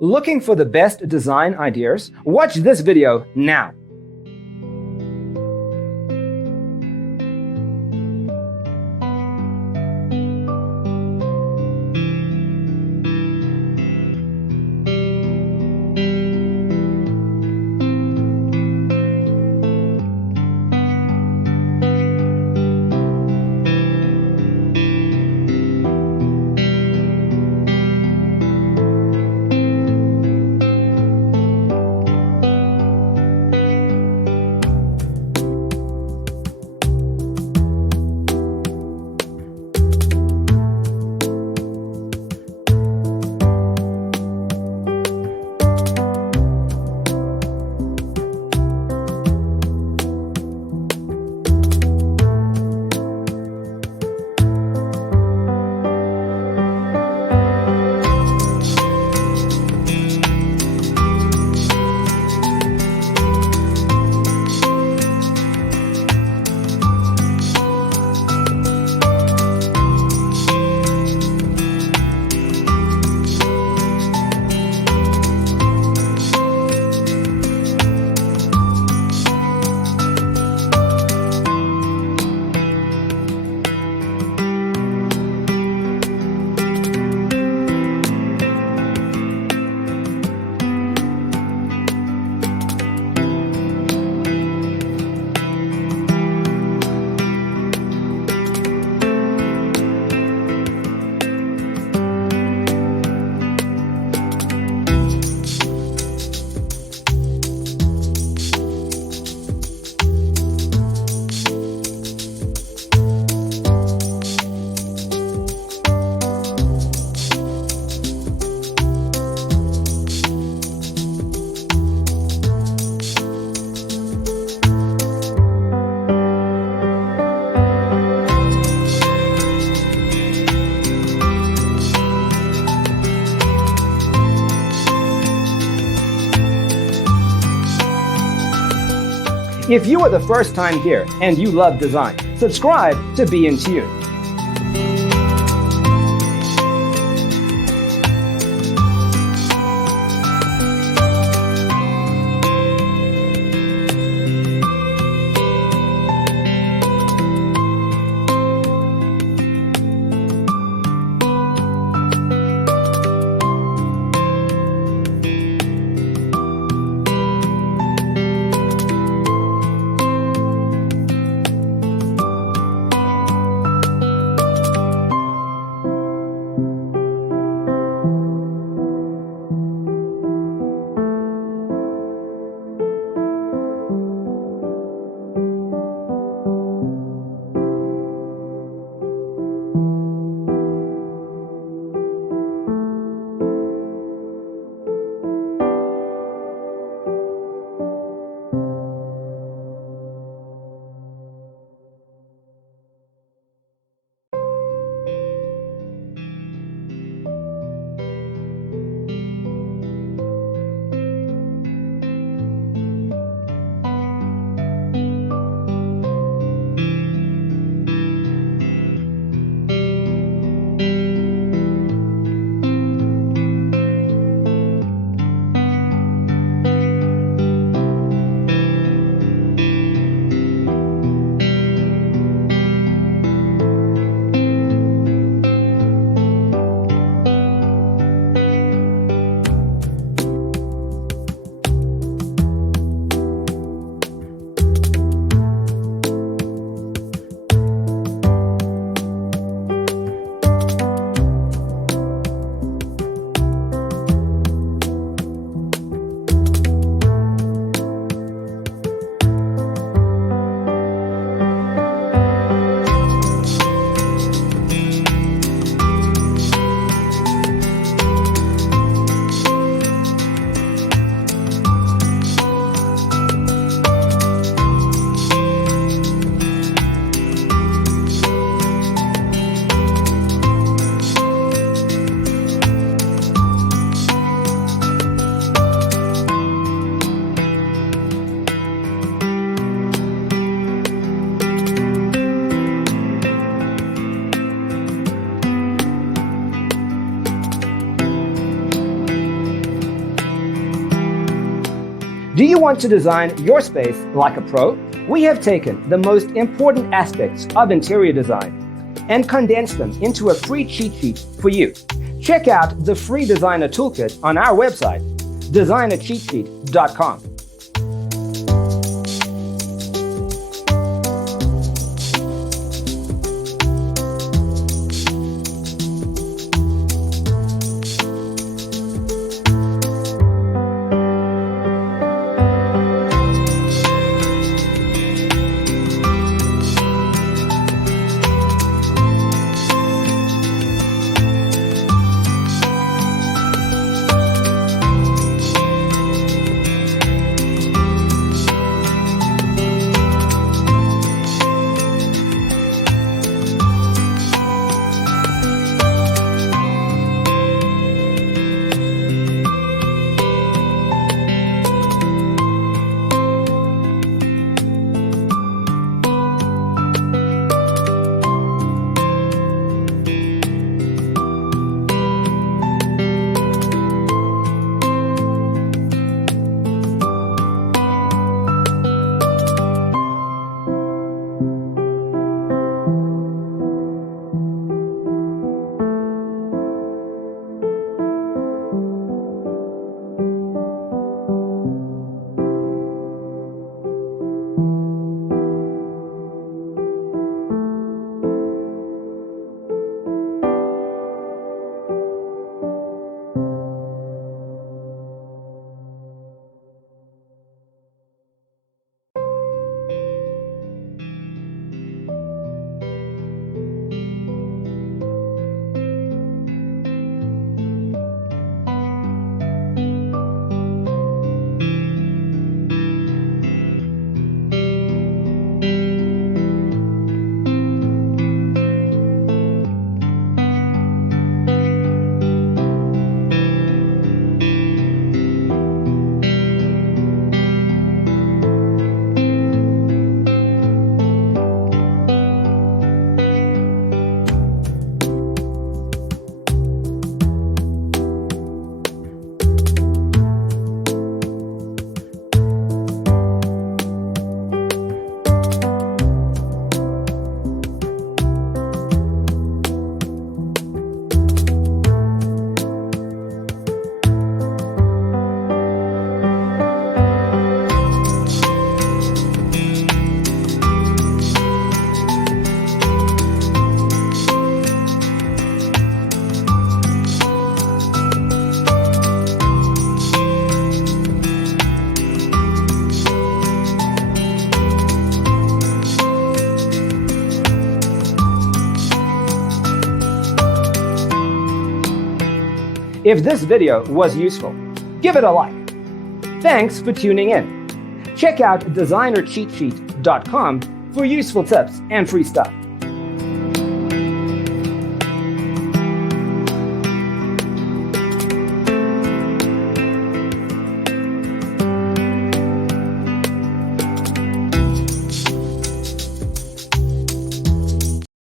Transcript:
Looking for the best design ideas? Watch this video now. If you are the first time here and you love design, subscribe to Be in Tune. Do you want to design your space like a pro? We have taken the most important aspects of interior design and condensed them into a free cheat sheet for you. Check out the free designer toolkit on our website, designercheatsheet.com. If this video was useful, give it a like. Thanks for tuning in. Check out designercheatsheet.com for useful tips and free stuff.